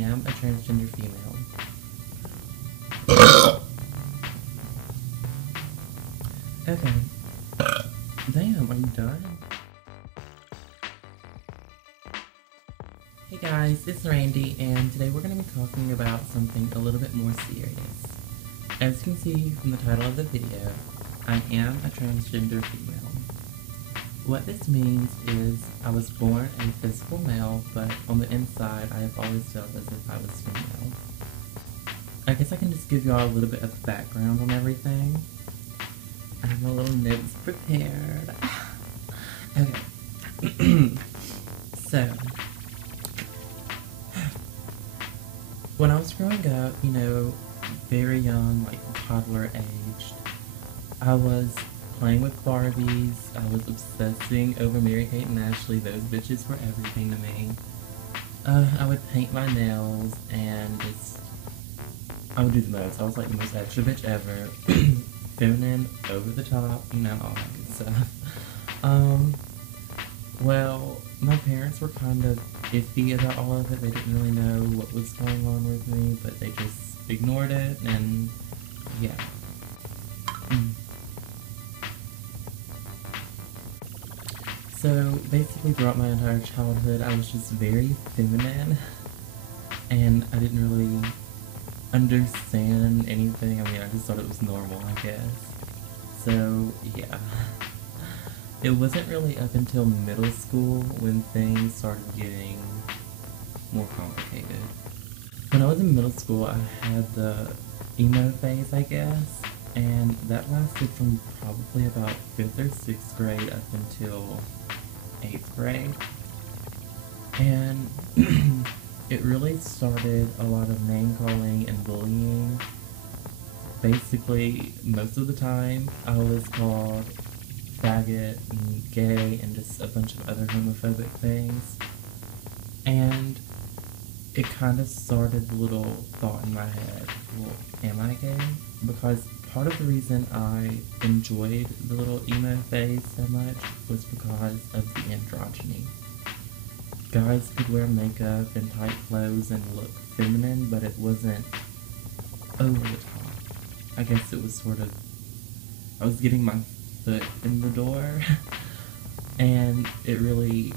am a transgender female. Okay. Damn, are you done? Hey guys, it's Randy, and today we're going to be talking about something a little bit more serious. As you can see from the title of the video, I am a transgender female. What this means is I was born a physical male, but on the inside I have always felt as if I was female. I guess I can just give y'all a little bit of background on everything. I have my little notes prepared. Okay. So, when I was growing up, you know, very young, like toddler aged, I was playing with Barbies. I was obsessing over Mary-Kate and Ashley. Those bitches were everything to me. I would paint my nails and I would do the most. I was like the most extra bitch ever. Feminine, over the top, you know, all that good stuff. Well, my parents were kind of iffy about all of it. They didn't really know what was going on with me, but they just ignored it, and yeah. So, basically throughout my entire childhood, I was just very feminine, and I didn't really understand anything. I mean, I just thought it was normal, I guess. So, yeah. It wasn't really up until middle school when things started getting more complicated. When I was in middle school, I had the emo phase, I guess, and that lasted from probably about 5th or 6th grade up until 8th grade. And it really started a lot of name-calling and bullying. Basically, most of the time, I was called faggot and gay and just a bunch of other homophobic things. And it kind of started the little thought in my head, well, am I gay? Because part of the reason I enjoyed the little emo phase so much was because of the androgyny. Guys could wear makeup and tight clothes and look feminine, but it wasn't over the top. I guess it was sort of, I was getting my foot in the door, and it really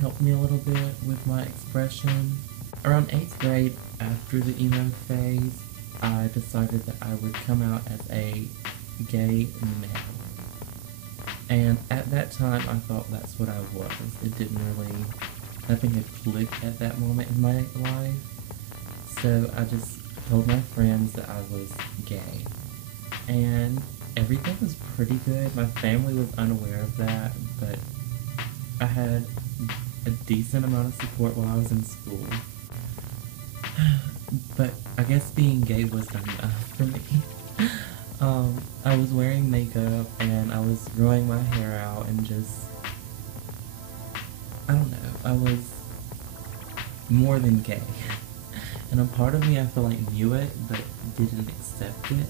helped me a little bit with my expression. Around 8th grade, after the emo phase, I decided that I would come out as a gay male. And at that time, I thought that's what I was. It didn't really, nothing had clicked at that moment in my life. So I just told my friends that I was gay. And everything was pretty good. My family was unaware of that, but I had a decent amount of support while I was in school. But I guess being gay wasn't enough for me. I was wearing makeup and I was growing my hair out and just, I don't know, I was more than gay. And a part of me, I feel like, knew it, but didn't accept it.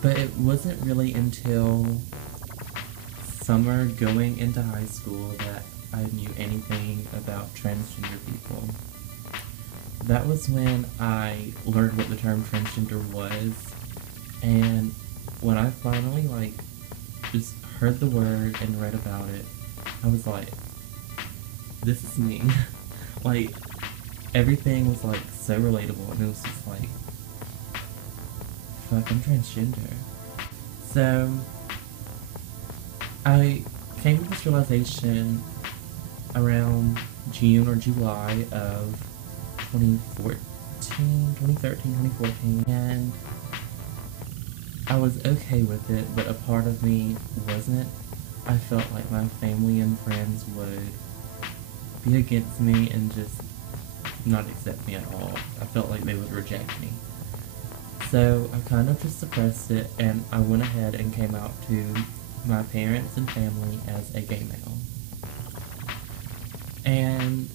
But it wasn't really until summer going into high school that I knew anything about transgender people. That was when I learned what the term transgender was, and when I finally, like, just heard the word and read about it, I was like, this is me. Like, everything was, like, so relatable, and it was just like, fuck, I'm transgender. So, I came to this realization around June or July of 2014, and I was okay with it, but a part of me wasn't. I felt like my family and friends would be against me and just not accept me at all. I felt like they would reject me. So I kind of just suppressed it, and I went ahead and came out to my parents and family as a gay male. And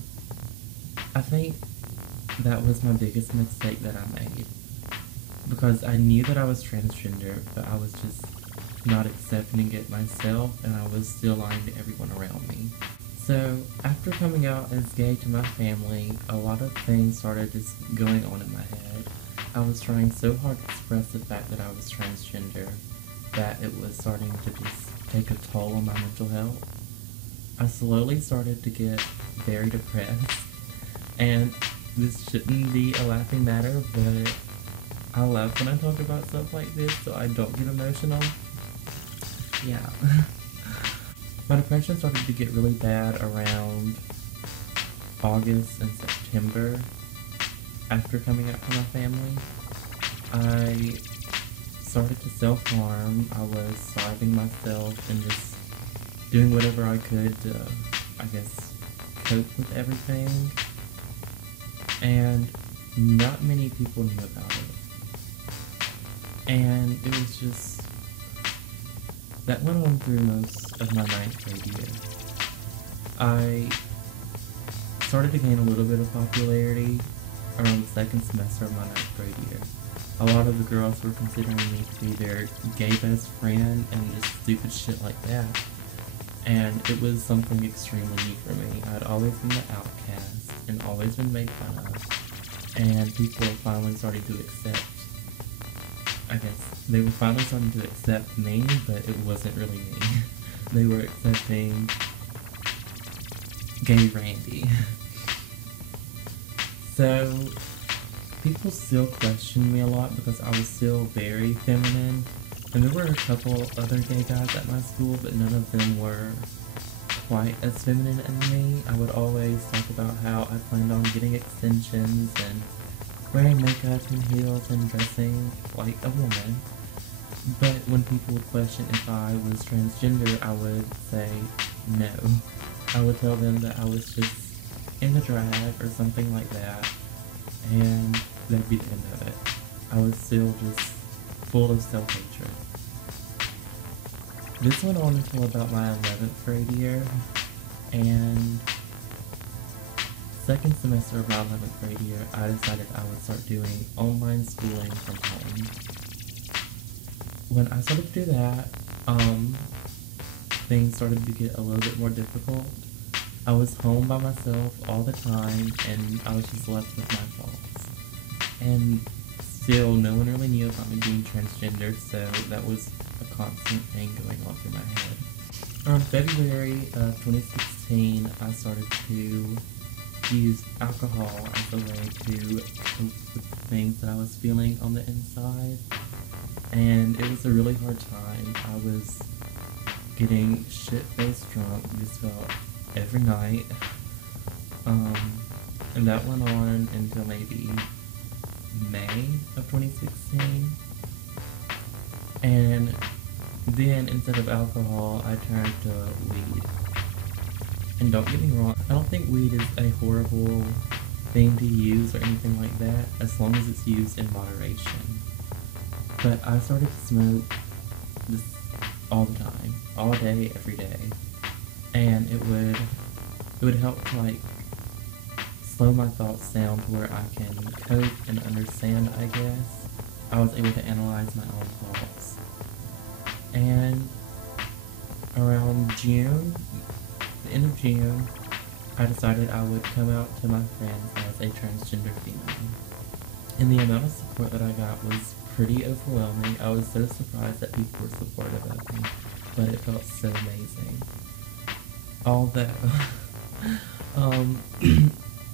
I think that was my biggest mistake that I made, because I knew that I was transgender, but I was just not accepting it myself, and I was still lying to everyone around me. So, after coming out as gay to my family, a lot of things started just going on in my head. I was trying so hard to express the fact that I was transgender that it was starting to just take a toll on my mental health. I slowly started to get very depressed, and this shouldn't be a laughing matter, but I laugh when I talk about stuff like this so I don't get emotional. Yeah. My depression started to get really bad around August and September after coming out to my family. I started to self-harm. I was starving myself and just doing whatever I could to, I guess, cope with everything. And not many people knew about it. And it was just, that went on through most of my 9th grade year. I started to gain a little bit of popularity around the 2nd semester of my 9th grade year. A lot of the girls were considering me to be their gay best friend and just stupid shit like that. And it was something extremely new for me. I'd always been the outcast and always been made fun of. And people were finally starting to accept, I guess, they were finally starting to accept me, but it wasn't really me. They were accepting gay Randy. So, people still questioned me a lot because I was still very feminine. And there were a couple other gay guys at my school, but none of them were quite as feminine as me. I would always talk about how I planned on getting extensions and wearing makeup and heels and dressing like a woman. But when people would question if I was transgender, I would say no. I would tell them that I was just in the drag or something like that, and that'd be the end of it. I was still just full of self-hatred. This went on until about my 11th grade year, and 2nd semester of my 11th grade year, I decided I would start doing online schooling from home. When I started to do that, things started to get a little bit more difficult. I was home by myself all the time, and I was just left with my thoughts. And still, no one really knew about me being transgender, so that was a constant thing going on through my head. Around February of 2016, I started to use alcohol as a way to cope with the things that I was feeling on the inside. And it was a really hard time. I was getting shit-faced drunk just about every night. And that went on until maybe May of 2016. And then instead of alcohol, I turned to weed. And don't get me wrong, I don't think weed is a horrible thing to use or anything like that, as long as it's used in moderation. But I started to smoke this all the time, all day, every day. And it would help to like slow my thoughts down to where I can cope and understand, I guess. I was able to analyze my own thoughts. And around June, the end of June, I decided I would come out to my friends as a transgender female. And the amount of support that I got was pretty overwhelming. I was so surprised that people were supportive of me, but it felt so amazing. Although,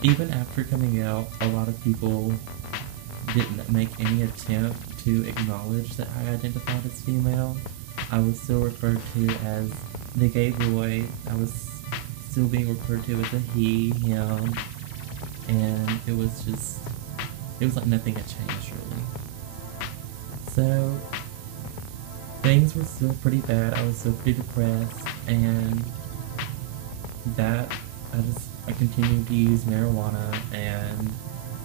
even after coming out, a lot of people didn't make any attempt to acknowledge that I identified as female. I was still referred to as the gay boy. I was still being referred to as a he, him, and it was like nothing had changed really. So, things were still pretty bad. I was still pretty depressed, and I continued to use marijuana and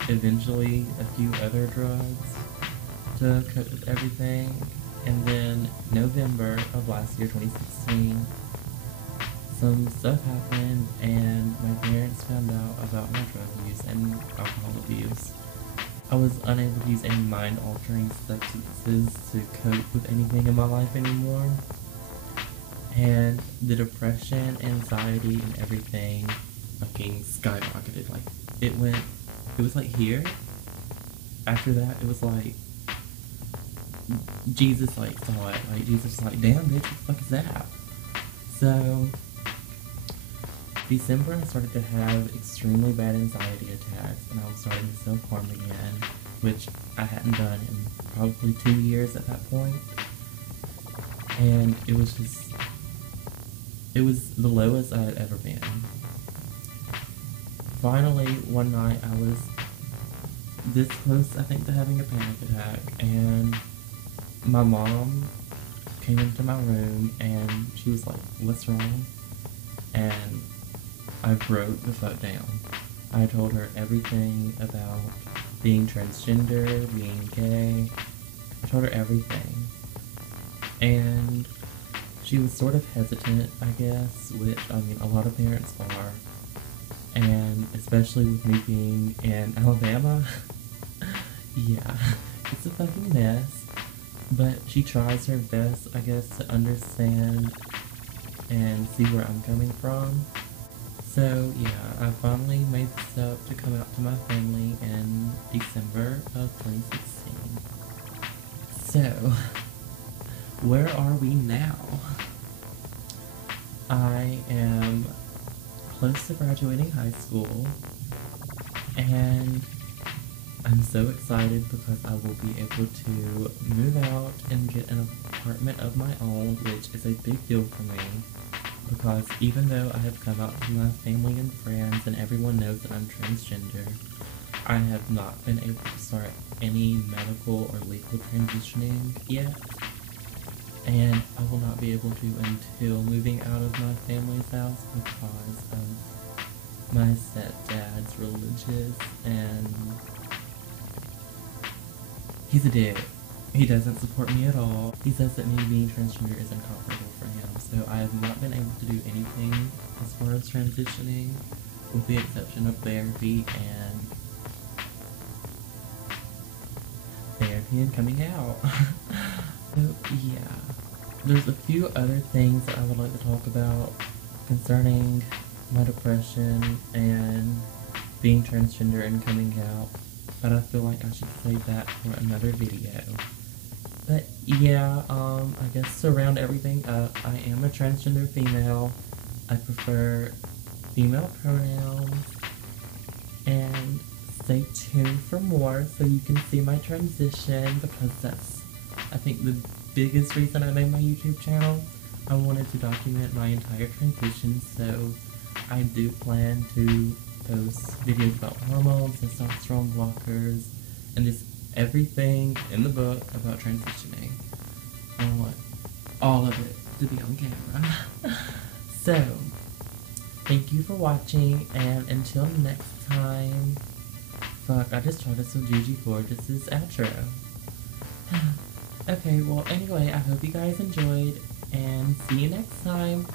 eventually a few other drugs to cope with everything. And then November of last year, 2016, some stuff happened and my parents found out about my drug use and alcohol abuse. I was unable to use any mind-altering substances to cope with anything in my life anymore. And the depression, anxiety, and everything fucking skyrocketed. Like, it was like here. After that, it was like, Jesus, like, saw it. Like, Jesus was like, damn, bitch, what the fuck is that? So, December, I started to have extremely bad anxiety attacks, and I was starting to self-harm again, which I hadn't done in probably 2 years at that point. And it was the lowest I had ever been. Finally, one night, I was this close, I think, to having a panic attack, and my mom came into my room, and she was like, what's wrong? And I broke the fuck down. I told her everything about being transgender, being gay. I told her everything. And she was sort of hesitant, I guess, which, I mean, a lot of parents are. And especially with me being in Alabama, yeah, it's a fucking mess. But she tries her best, I guess, to understand and see where I'm coming from. So, yeah, I finally made this up to come out to my family in December of 2016. So, where are we now? I am close to graduating high school, and I'm so excited because I will be able to move out and get an apartment of my own, which is a big deal for me. Because even though I have come out to my family and friends and everyone knows that I'm transgender, I have not been able to start any medical or legal transitioning yet. And I will not be able to until moving out of my family's house because of my stepdad's religious, and he's a dick. He doesn't support me at all. He says that me being transgender is uncomfortable for him, so I have not been able to do anything as far as transitioning, with the exception of therapy and coming out. So, yeah. There's a few other things that I would like to talk about concerning my depression and being transgender and coming out, but I feel like I should save that for another video. But yeah, I guess to round everything up, I am a transgender female. I prefer female pronouns, and stay tuned for more so you can see my transition, because that's, I think, the biggest reason I made my YouTube channel. I wanted to document my entire transition, so I do plan to post videos about hormones, testosterone blockers, and just everything in the book about transitioning. I want all of it to be on camera. So, thank you for watching, and until next time, fuck, I just tried to so Gigi Gorgeous's outro. Okay, well, anyway, I hope you guys enjoyed, and see you next time.